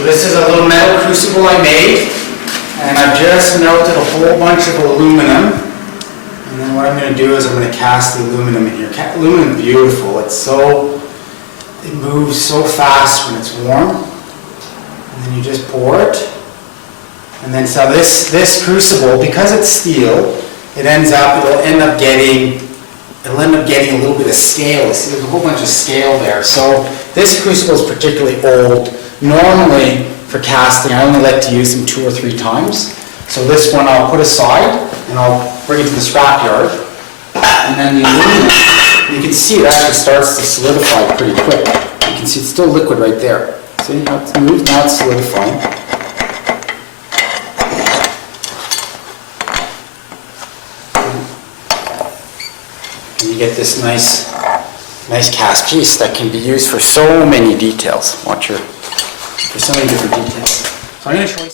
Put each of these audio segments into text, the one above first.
So this is a little metal crucible I made, and I've just melted a whole bunch of aluminum. And then what I'm going to do is I'm going to cast the aluminum in here. Aluminum is beautiful. It moves so fast when it's warm. And then you just pour it. And then so this crucible, because it's steel, it'll end up getting a little bit of scale. See, there's a whole bunch of scale there. So this crucible is particularly old. Normally for casting, I only like to use them 2 or 3 times. So this one I'll put aside and I'll bring it to the scrapyard. And then the aluminum, you can see it actually starts to solidify pretty quick. You can see it's still liquid right there. See how it's moved? Now it's solidifying. And you get this nice cast piece that can be used for so many details. For so many different details. So I'm going to show you.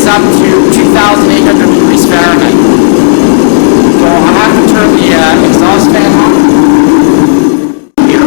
Up to 2,800 degrees Fahrenheit. So I'll have to turn the exhaust fan on. Here.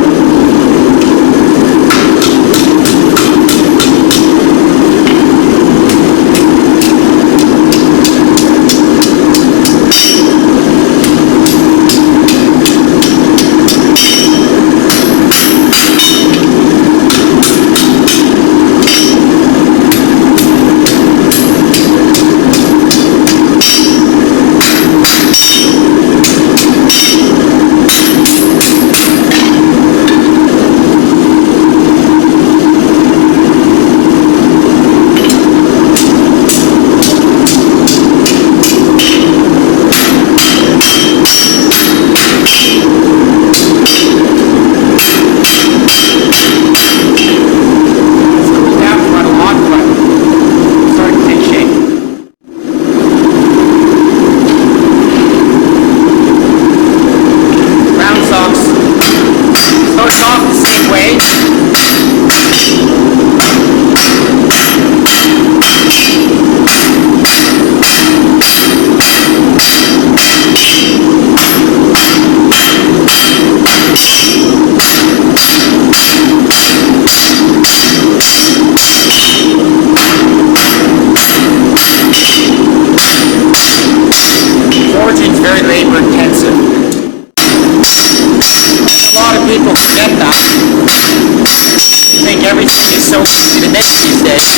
People forget that. I think everything is so easy to make these days.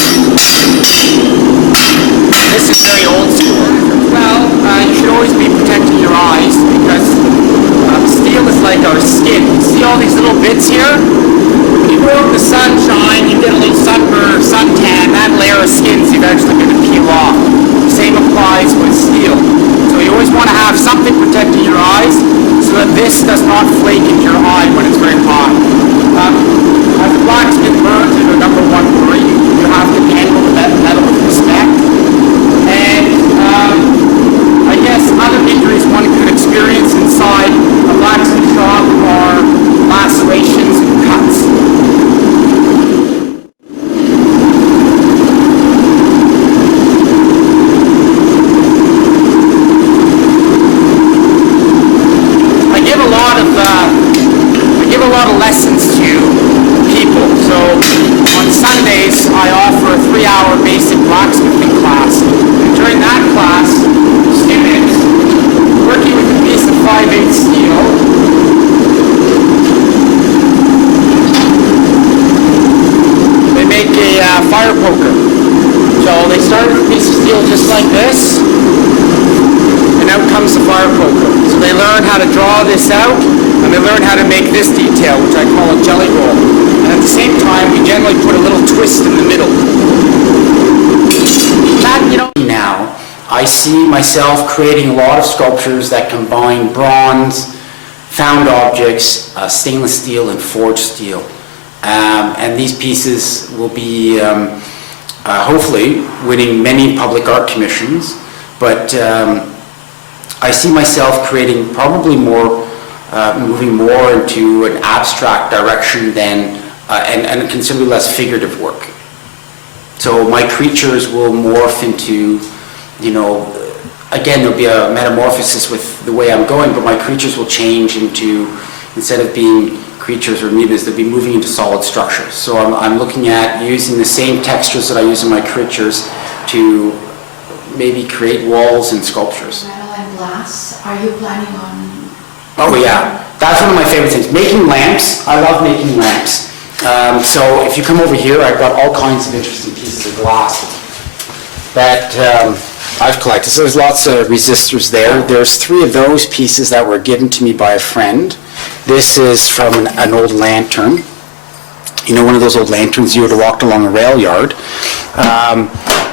This is very old school. Well, you should always be protecting your eyes because steel is like our skin. See all these little bits here? When you go out in the sunshine, you get a little sunburn or suntan, that layer of skin is eventually going to peel off. The same applies with steel. So you always want to have something protecting your eyes so that this does not flake into your eye when it's very hot. As the blacksmith burns is the number one worry. You have to handle the metal with respect. And I guess other injuries one could experience inside a blacksmith shop are lacerations and cuts. I give a lot of lessons to people. So on Sundays I offer a 3-hour basic blacksmithing class. And during that class, students working with a piece of 5/8 steel they make a fire poker. So they start with a piece of steel just like this, and out comes the fire poker. So they learn how to draw this out, and they learn how to make this detail, which I call a jelly roll. And at the same time, we generally put a little twist in the middle. That, you know, I see myself creating a lot of sculptures that combine bronze, found objects, stainless steel and forged steel. And these pieces will be hopefully winning many public art commissions, but I see myself creating probably more, moving more into an abstract direction than, and considerably less figurative work. So my creatures will morph into, you know, again, there'll be a metamorphosis with the way I'm going, but my creatures will change into, instead of being creatures or amoebas, they'll be moving into solid structures. So I'm looking at using the same textures that I use in my creatures to maybe create walls and sculptures. Metal and glass, are you planning on? Oh yeah, that's one of my favorite things. Making lamps, I love making lamps. So if you come over here, I've got all kinds of interesting pieces of glass that I've collected. So there's lots of resistors there. There's 3 of those pieces that were given to me by a friend. This is from an old lantern. You know, one of those old lanterns you would have walked along a rail yard.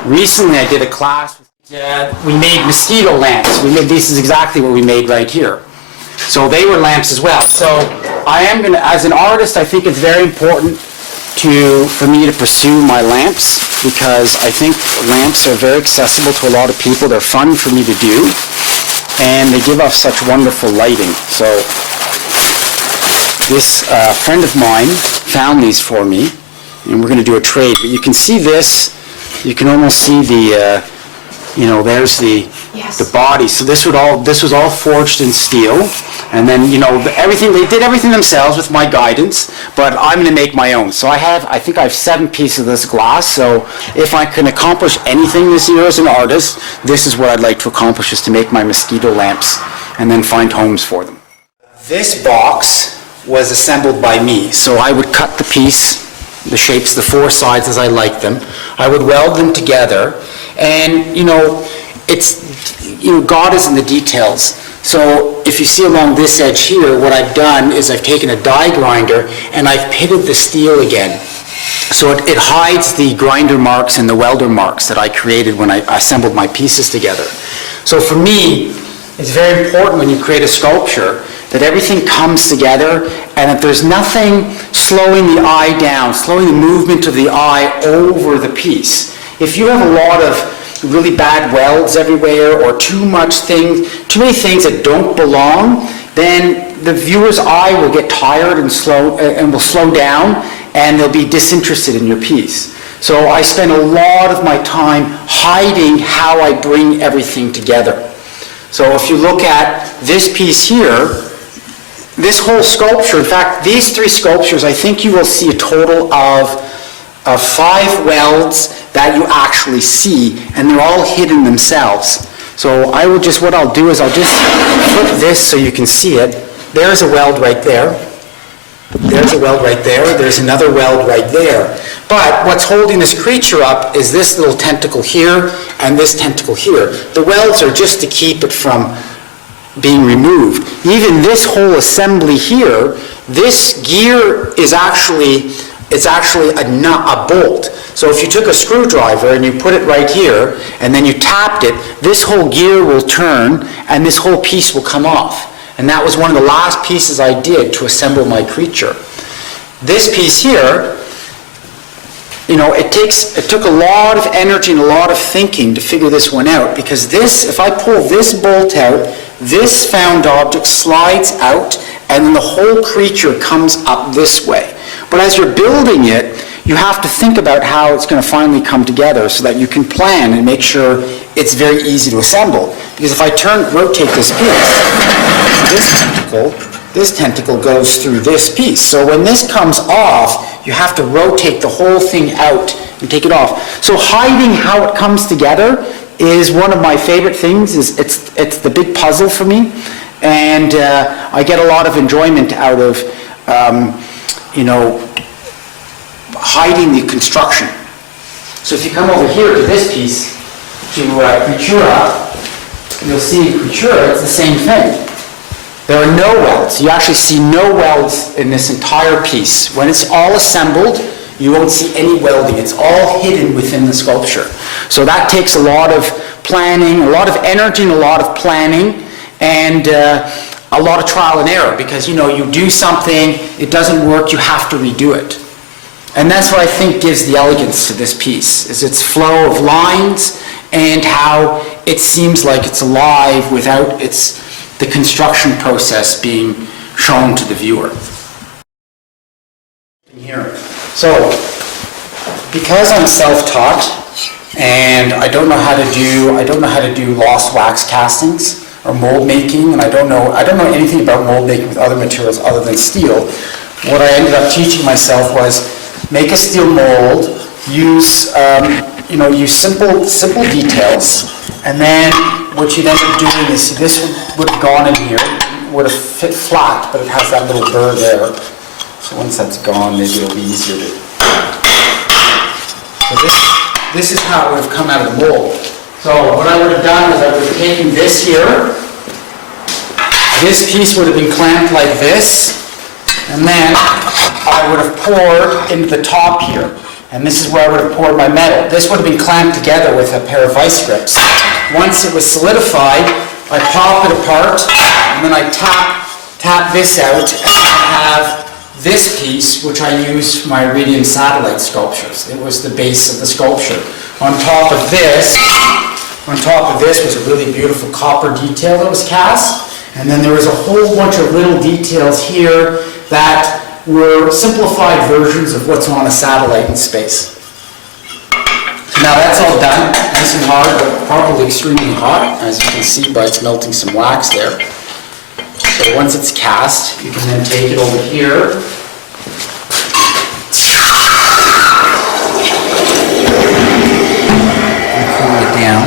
Recently I did a class, we made mosquito lamps. This is exactly what we made right here. So they were lamps as well. So I am going to, as an artist, I think it's very important for me to pursue my lamps, because I think lamps are very accessible to a lot of people. They're fun for me to do, and they give off such wonderful lighting. So this friend of mine found these for me, and we're going to do a trade. But you can see this, you can almost see the, you know, there's the body. So this was all forged in steel, and then, you know, they did everything themselves with my guidance, but I'm going to make my own. So I think I have 7 pieces of this glass. So if I can accomplish anything this year as an artist, this is what I'd like to accomplish, is to make my mosquito lamps and then find homes for them. This box was assembled by me. So I would cut the piece, the shapes, the 4 sides as I like them. I would weld them together, and, you know, God is in the details. So if you see along this edge here, what I've done is I've taken a die grinder and I've pitted the steel again. So it hides the grinder marks and the welder marks that I created when I assembled my pieces together. So for me, it's very important when you create a sculpture that everything comes together and that there's nothing slowing the eye down, slowing the movement of the eye over the piece. If you have a lot of really bad welds everywhere, or too many things that don't belong, then the viewer's eye will get tired and will slow down, and they'll be disinterested in your piece. So I spend a lot of my time hiding how I bring everything together. So if you look at this piece here, this whole sculpture, in fact, these 3 sculptures, I think you will see a total of 5 welds that you actually see, and they're all hidden themselves. So what I'll do is I'll just flip this so you can see it. There's a weld right there. There's a weld right there. There's another weld right there. But what's holding this creature up is this little tentacle here and this tentacle here. The welds are just to keep it from being removed. Even this whole assembly here, this gear is actually a bolt. So if you took a screwdriver and you put it right here and then you tapped it, this whole gear will turn and this whole piece will come off. And that was one of the last pieces I did to assemble my creature. This piece here, you know, it took a lot of energy and a lot of thinking to figure this one out, because if I pull this bolt out, this found object slides out and then the whole creature comes up this way. But as you're building it, you have to think about how it's going to finally come together so that you can plan and make sure it's very easy to assemble. Because if I rotate this piece, this tentacle goes through this piece. So when this comes off, you have to rotate the whole thing out and take it off. So hiding how it comes together is one of my favorite things. It's the big puzzle for me. And I get a lot of enjoyment out of hiding the construction. So if you come over here to this piece, to Creatura, you'll see in Creatura it's the same thing. There are no welds. You actually see no welds in this entire piece. When it's all assembled, you won't see any welding. It's all hidden within the sculpture. So that takes a lot of planning, a lot of energy and a lot of planning. And a lot of trial and error, because you do something, it doesn't work, you have to redo it. And that's what I think gives the elegance to this piece, is its flow of lines and how it seems like it's alive without the construction process being shown to the viewer. Here. So, because I'm self-taught and I don't know how to do lost wax castings or mold making, and I don't know anything about mold making with other materials other than steel, what I ended up teaching myself was make a steel mold, use simple details, and then what you end up doing is, this would have gone in here, would have fit flat, but it has that little burr there. So once that's gone, maybe it'll be easier to... So this is how it would have come out of the mold. So what I would have done is I would have taken this here, this piece would have been clamped like this, and then I would have poured into the top here. And this is where I would have poured my metal. This would have been clamped together with a pair of vice grips. Once it was solidified, I pop it apart, and then I tap this out, and I have this piece, which I used for my iridium satellite sculptures. It was the base of the sculpture. On top of this was a really beautiful copper detail that was cast, and then there was a whole bunch of little details here that were simplified versions of what's on a satellite in space. Now that's all done, nice and hard, but probably extremely hot, as you can see by it's melting some wax there. So once it's cast, you can then take it over here. And cool it down.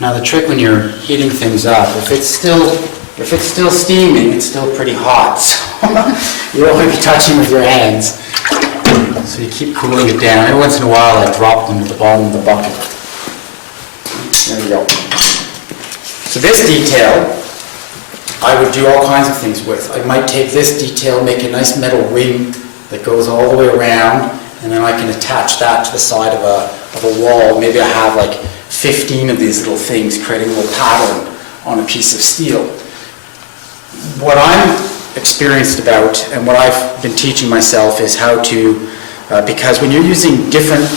Now the trick when you're heating things up, if it's still steaming, it's still pretty hot. So you don't want to be touching with your hands. So you keep cooling it down. Every once in a while I drop them to the bottom of the bucket. There we go. So this detail, I would do all kinds of things with. I might take this detail, make a nice metal ring that goes all the way around, and then I can attach that to the side of a wall. Maybe I have like 15 of these little things creating a little pattern on a piece of steel. What I'm experienced about and what I've been teaching myself is how to, because when you're using different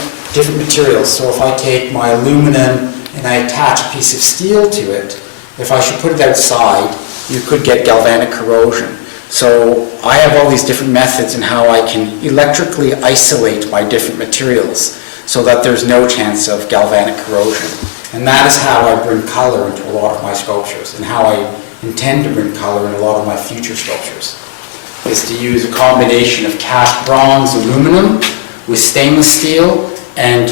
materials, so if I take my aluminum and I attach a piece of steel to it, if I should put it outside, you could get galvanic corrosion. So I have all these different methods in how I can electrically isolate my different materials so that there's no chance of galvanic corrosion. And that is how I bring color into a lot of my sculptures, and how I intend to bring color in a lot of my future sculptures, is to use a combination of cast bronze aluminum with stainless steel and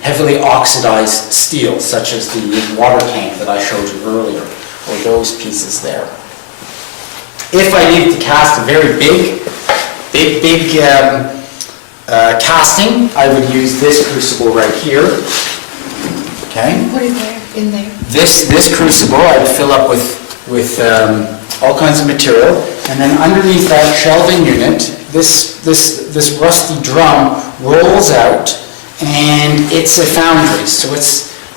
heavily oxidized steel, such as the water tank that I showed you earlier, or those pieces there. If I needed to cast a very big casting, I would use this crucible right here. Okay. Put it there, in there. This crucible I would fill up with all kinds of material, and then underneath that shelving unit, this rusty drum rolls out, and it's a foundry. So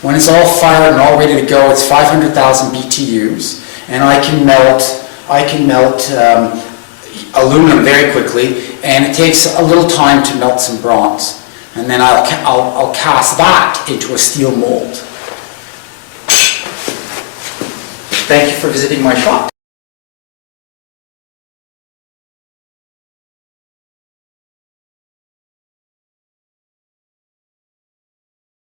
when it's all fired and all ready to go, it's 500,000 BTUs, and I can melt aluminum very quickly, and it takes a little time to melt some bronze, and then I'll cast that into a steel mold. Thank you for visiting my shop.